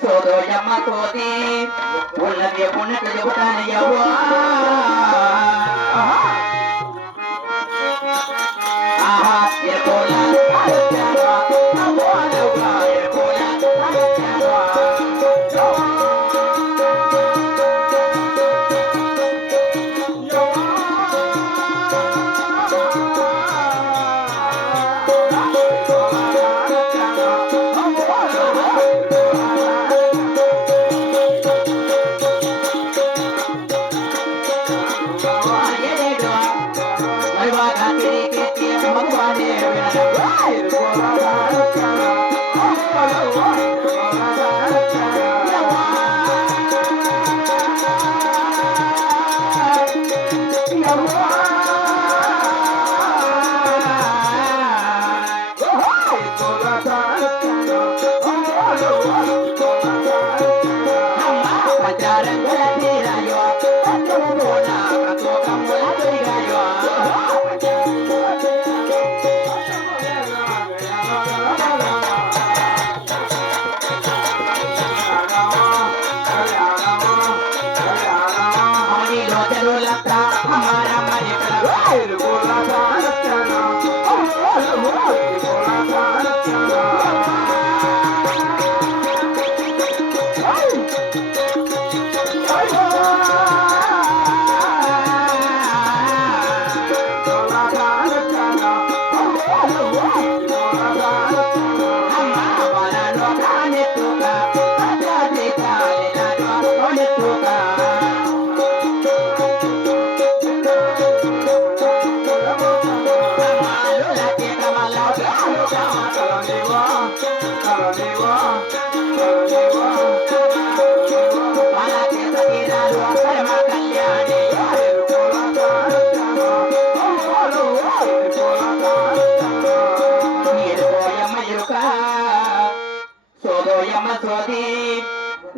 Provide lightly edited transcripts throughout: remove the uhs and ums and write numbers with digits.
సోదోయమ్మ కోతి ఉన్నది ఉన్నట్టు చెబుతాను యవ్వా ఆహా ఎపోలా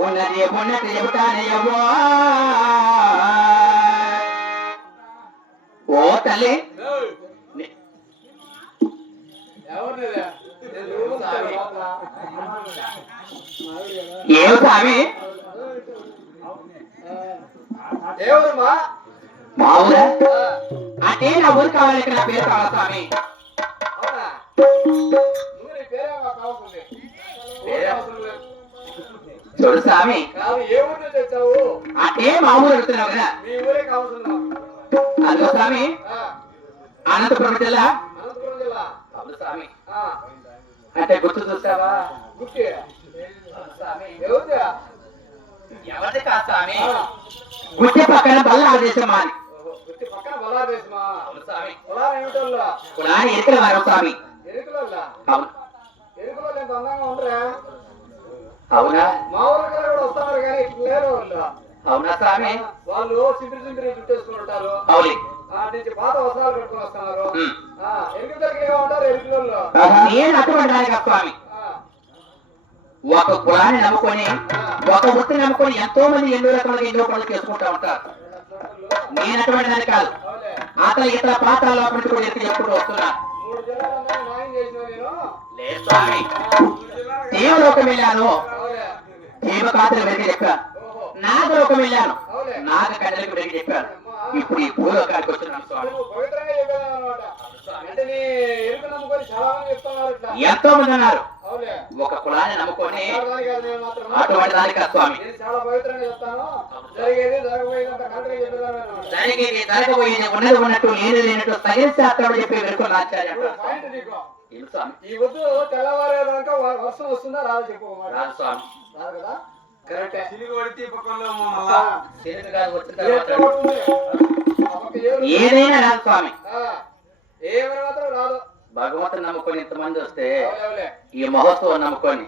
ఉన్నది ఉన్నట్టు చెబుతాను యవ్వా ఓ తల్లి ఏం స్వామి మా ఊరా అంటే నా ఊరు కావాలి ఇక్కడ నా పేరు కావాలి స్వామి చూడు స్వామి అంటే మా ఊరు వెళ్తున్నావు కదా అదో స్వామి అనంతపురం జిల్లా స్వామి అంటే గుర్తు చూస్తావా ఎవరిది కాదు స్వామి గుట్టి పక్కన బల్లాదేశం అని ఎరుకల వారం స్వామి అవునా మా ఊరు కూడా వస్తున్నారు కానీ లేరు వాళ్ళు అవునా స్వామి వాళ్ళు సింపిరి సింపిరి చుట్టేసుకుని ఉంటారు అవును నుంచి పాత వస్త్రాలు కట్టుకుని వస్తున్నారు ఎరుకు దగ్గరగా ఉంటారు ఎరుకులలో నేను అటువంటి స్వామి ఒక కులాన్ని నమ్ముకొని ఒక వృత్తి నమ్ముకొని ఎంతో మంది ఎన్నో రకాలుగా ఎన్నో పనులు చేసుకుంటా ఉంటారు నేను అటువంటి దాన్ని కాదు అతను ఇతర పాత్రలో కూడా ఎప్పుడు వస్తున్నా లేదు స్వామి దేవలోకం వెళ్ళాను దేవ పాత్రలు వెలిగి చెప్పాను నాగలోకం వెళ్ళాను నాగ కట్టలకు వెలిగి చెప్పాను ఇప్పుడు ఈ భూలోకానికి వచ్చినాను స్వామి ఎంతో మంది అన్నారు ఒక కులాన్ని నమ్ముకొని అటువంటి దానికి స్వామి జరిగేది జరగబోయేది ఉన్నది ఉన్నట్టు లేని లేనట్టు సైన్శాస్త్రం చెప్పి వెనుకొని ఆచార్య ఈ వద్దు తెల్లవారేదాకా వర్షం వస్తుందా రాదు చెప్పు రాదు స్వామి రాదు కదా ఏదైనా రాదు స్వామి ఏమైనా మాత్రం రాదు. భగవంతుని నమ్ముకొని ఇంతమంది వస్తే అవులే. ఈ మహోత్సవం నమ్ముకొని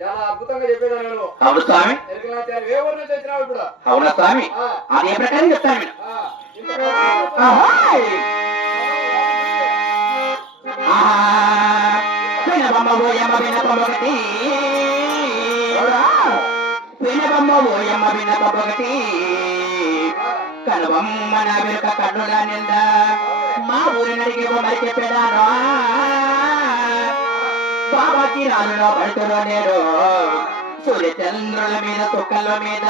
చాలా అద్భుతంగా చెప్పేదాన్ని నువ్వు. అవును స్వామి. ఎరుకలాచార్య ఏ ఊరు నుంచి వచ్చినావు ఇప్పుడు? అవునా స్వామి, అది ఏ ప్రకారం చెప్తాను నేను. వినబమ్మ ఓయమ్మ వినపొగటి, వినబమ్మ ఓయమ్మ వినపొగటి, కనుబొమ్మ నా వెనుక కన్నుల నిండా మా ఊరినడికి మరి చెప్పేదాను. బాబాకి రాజులో పడుతులో నేడు సూర్య చంద్రుల మీద చుక్కల మీద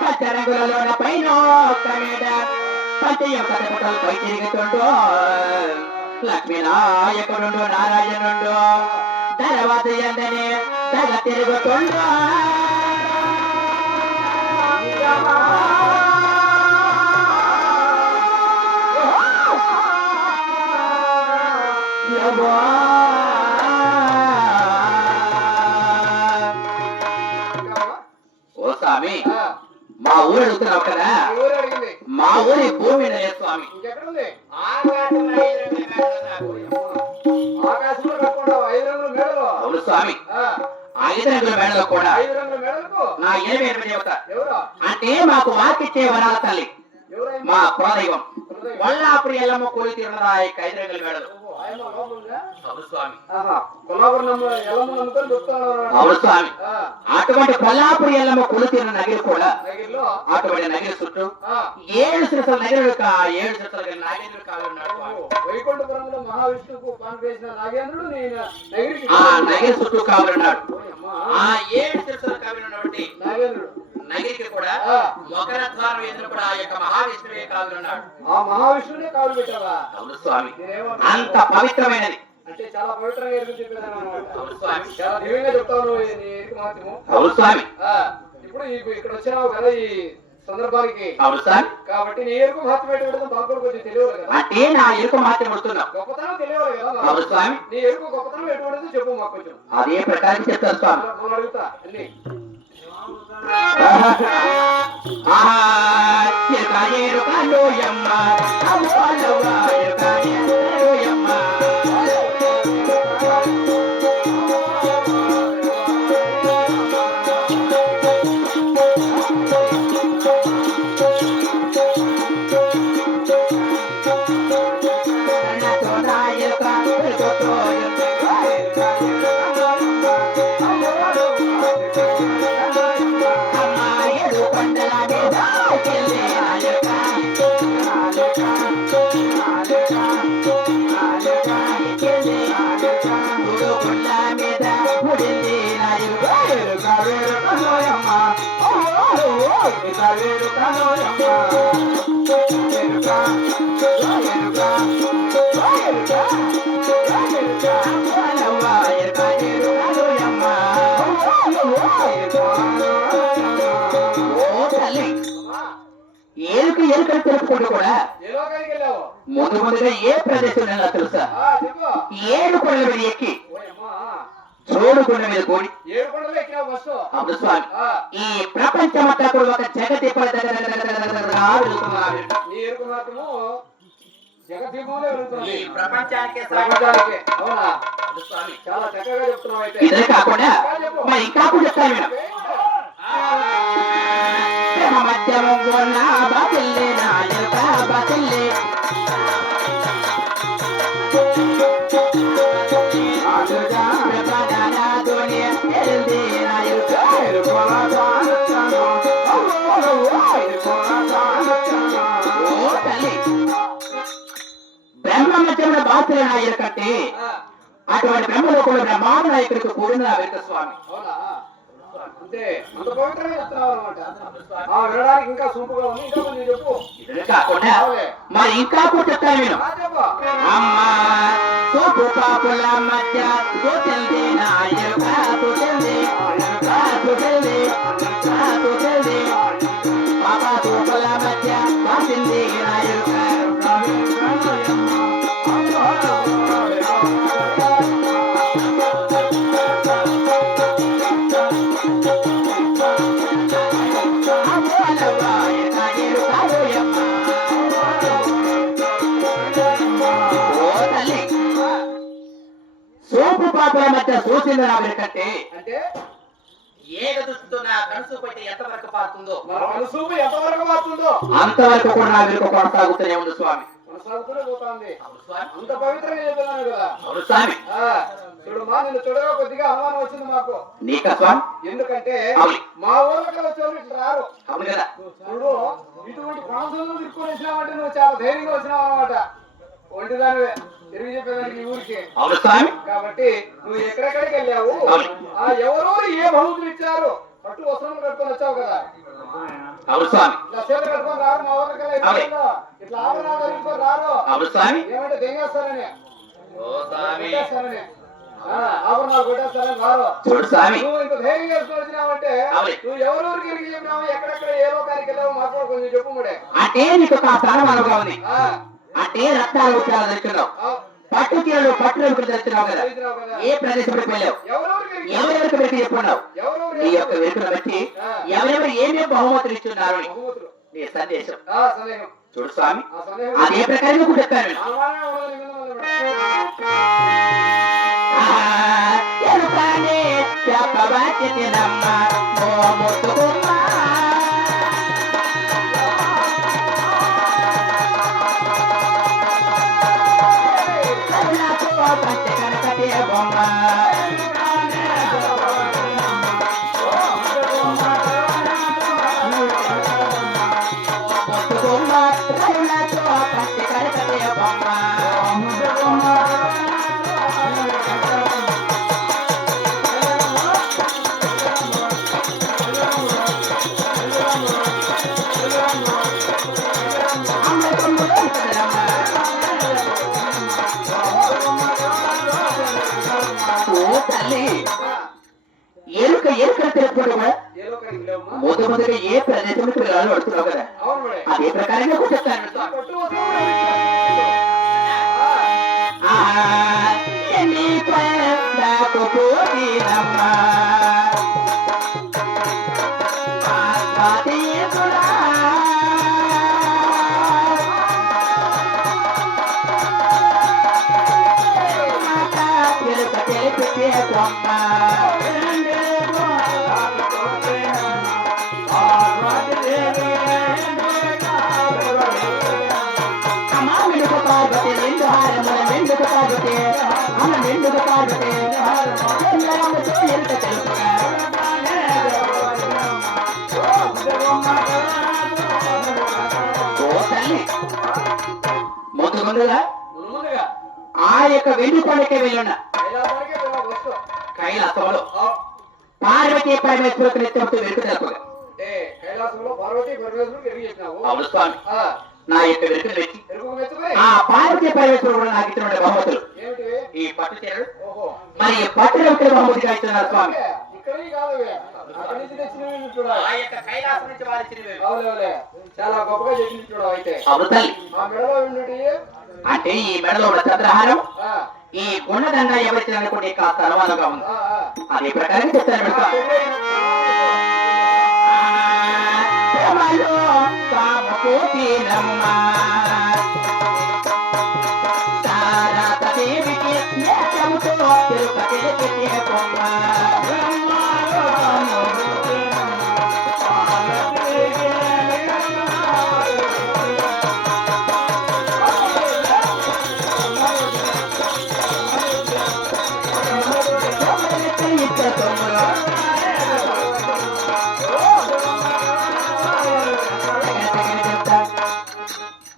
పచ్చరంగులలోన పైన ఒక్క మీద పంచయం కథపుటలు పై తిరుగుతుండో లక్ష్మీనాయకుడు నారాయణుడు తర్వాత ఎందని తెగ తిరుగుతుండో. ఓ స్వామి, మా ఊరు అడుగుతున్నావు కదా, మా ఊరి భూమి లేదు స్వామి. ఆకాశంలో కట్టుకుంటావు 5 రంగుల మేడలు. అవును స్వామి, 5 రంగుల మేడలో కూడా 5 రంగుల మేడలకు నా 8 దేవత ఎవరు? అంటే మాకు వాకిచ్చే వరాల తల్లి ఎవరైనా మా కులదైవం వల్లాపురి ఎల్లమ్మ కోరి తీరున్నదా 5 రంగుల మేడలు. ఆయమ్మ లోపలుందా? అవును స్వామి. కొల్లాపురం ఎల్లమ్మ నమ్ముకొని చెప్తాను. అవును స్వామి, అటువంటి కొల్లాపురి ఎల్లమ్మ కొలు తీరిన నగిరి కూడా నగిరిలో అటువంటి నగిరి చుట్టూ 7 శిరసల నగిరుడు 7 శిరసల నాగేంద్రుడు కావాలన్నాడు స్వామి. వైకుంఠపురంలో మహావిష్ణువుకు పాన్ వేసిన నాగేంద్రుడు నేను నగిరికి ఆ నగిరి చుట్టూ కావాలన్నాడు. ఆ 7 శిరసల కావాలన్నటువంటి నాగేంద్రుడు నగిరికి కూడా మకర ద్వారం ఎదురు కూడా ఆ యొక్క మహావిష్ణువే కావాలన్నాడు. ఆ మహావిష్ణువునే కావులు పెట్టావా? అవును స్వామి, నేనేమన్నా అంత పవిత్రమైనది. అంటే చాలా పవిత్రంగా ఎదురు చెప్పేదాన్ని అన్నమాట. అవును స్వామి. చాలా దివ్యంగా చెప్తావు నువ్వు నీ ఎదురు మాత్రము. అవును స్వామి. ఇప్పుడు ఇక్కడ వచ్చినావు కదా ఈ సందర్భానికి. అవును స్వామి. కాబట్టి నీ ఎరుకు మహత్వం ఏంటో మాకు కూడా కొంచెం తెలియదు కదా. అంటే నా ఎరుక మాత్రం పడుతున్నావు. గొప్పతనం తెలియదు కదా. అవును స్వామి. నీ ఎరుకు గొప్పతనం ఎటువంటిదో చెప్పు మాకు కొంచెం. అదే ప్రకారం చెప్తాను స్వామి. మనం అడుగుతా అన్ని. ఏరుకు ఎరుకలు తెలుపుకుంటూ కూడా ఏ లోకానికి వెళ్ళావు? ముందుగా ఏ ప్రదేశం వెళ్ళా తెలుసా? చెప్పు. 7 కొండల మీద ఎక్కి ఓయమ్మా. చోడు కొండ మీద కోడి. 7 కొండలు ఎక్కినావు ఫస్ట్. అవును స్వామి. ఈ ప్రపంచమంతా కూడా ఒక జగతి నీ ఎరుకు మాత్రము జగదీపంలో వెళ్తుంది. ఈ ప్రపంచానికే ప్రపంచానికే. అవునా? అవును స్వామి. చాలా చక్కగా చెప్తున్నావు అయితే. ఇదే కాకుండా మరి ఇంకా కూడా చెప్తాను నేను. మధ్యము బాతిల్లే నాయక బాతిల్లే బ్రహ్మ మధ్యమున బాతులే నాయక కంటే అటువంటి బ్రహ్మలోకంలో బ్రహ్మాండ నాయకుడికి కూడిన వెంకట స్వామి. అవునా? అంటే అంత పవిత్రంగా చెప్తున్నావు అన్నమాట. వినడానికి ఇంకా సూపుగా ఉంది. ఇంకా కొంచెం చెప్పు. ఇదే కాకుండా మరి ఇంకా కూడా చెప్తాను నేను. చెప్పు. అమ్మ సూపు పాపుల మధ్య తోచెల్ది నాయక తోచెల్ది తోచెల్ది తోచెల్ది పాప సూపుల మధ్య వాసింది నాయక. ఓ మధ్య చూసింది నా వెనుకంటే అంటే ఏక దృష్టితో నా కనుసు పట్టి ఎంతవరకు పారుతుందో మన మనసూపు ఎంతవరకు మారుతుందో అంతవరకు కూడా నా వెనుక కొనసాగుతూనే ఉంది స్వామి. కొనసాగుతూనే పోతుంది. అవును స్వామి. అంత పవిత్రంగా చెప్పాను కదా. అవును స్వామి. చూడు మా నిన్ను చూడగా కొద్దిగా అనుమానం వచ్చింది మాకు. నీకా స్వామి? ఎందుకంటే అవును. మా ఊళ్ళకి వచ్చేవాళ్ళు ఇట్లా రారు. అవును కదా. చూడు ఇటువంటి ప్రాంతంలో తిరుక్కొని వచ్చినావంటే నువ్వు చాలా ధైర్యంగా వచ్చినావు అనమాట. ఒంటిదానివే తిరిగి చెప్పేదానికి ఈ ఊరికి. అవును స్వామి. కాబట్టి నువ్వు ఎక్కడెక్కడికి వెళ్ళావు, ఎవరెవరు ఏ బహుమతులు ఇచ్చారు, పట్టు వస్త్రం కట్టుకొని వచ్చావు కదా. అవును స్వామి. ఇట్లా చేతులు కట్టుకొని రారు మా ఊరికి. ఇట్లా ఆభరణాలు కట్టుకొని రారు. అవును స్వామి. ఏమంటే దెంగేస్తారని ఓ స్వామి. కొట్టేస్తారని, ఆభరణాలు కొట్టేస్తారని రారు. చూడు స్వామి. నువ్వు ఇంత ధైర్యంగా వేసుకొని వచ్చినావంటే నువ్వు ఎవరెవరికి తిరిగి చెప్పినావు, ఎక్కడెక్కడ ఏ లోకానికి వెళ్ళావు మాకు కూడా కొంచెం చెప్పు ముడే. అంటే నీకు ఒక స్థానమానుగా ఉంది. అంటే రత్నాలు ఉత్తరాలు తెచ్చున్నావు, పట్టు చీరలు పట్టులకు తెచ్చున్నావు కదా. ఏ ప్రదేశంలోకి వెళ్ళావు, ఎవరెవరికి వెతికి చెప్పున్నావు, నీ యొక్క వెతుకును బట్టి ఎవరెవరు ఏమేమి బహుమతులు ఇస్తున్నారు అని నీ సందేశం. చూడు స్వామి, అదే ప్రకారంగా కూడా చెప్పాను. ఎలుక ఎలుక తెలుపుకుంటూ మొదటిగా ఏ ప్రదేశంలో పిల్లలు పడుతున్నావు కదా, అదే ప్రకారంగా కూడా చెప్తాను. ముందుగా ఆ యొక్క వెండి కొండకే వెళ్ళున్న కైలాసంలో పార్వతీ పరమేశ్వరులకు నెత్తినప్పుడు వెలుగు తెలుపుగా. అవును స్వామి. నా యొక్క వెలుగును వెచ్చి ఆ పార్వతీ పరమేశ్వరుడు కూడా నాకు ఇచ్చిన బహుమతులు ఈ పట్టు చీరలు, మరి ఈ పట్టు రవికల బహుమతిగా ఇస్తున్నారు స్వామి. చాలా గొప్పగా చెప్పింది అయితే. అవును తల్లి. అంటే ఈ మెడలో ఉన్న చంద్రహారం, ఈ గుణదండ ఎవరికి అనుకుంటే కాస్త అనుమానంగా ఉంది. అదే ప్రకారం చెప్తాను.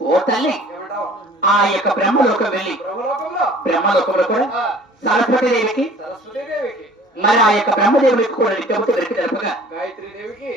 ఓ తల్లి, ఆ యొక్క బ్రహ్మలోకం వెళ్ళి బ్రహ్మలోకంలో కూడా సరస్వతి దేవికి, మరి ఆ యొక్క బ్రహ్మదేవుడికి కూడా నిత్యముతో వెలికి జరపగా గాయత్రీ దేవికి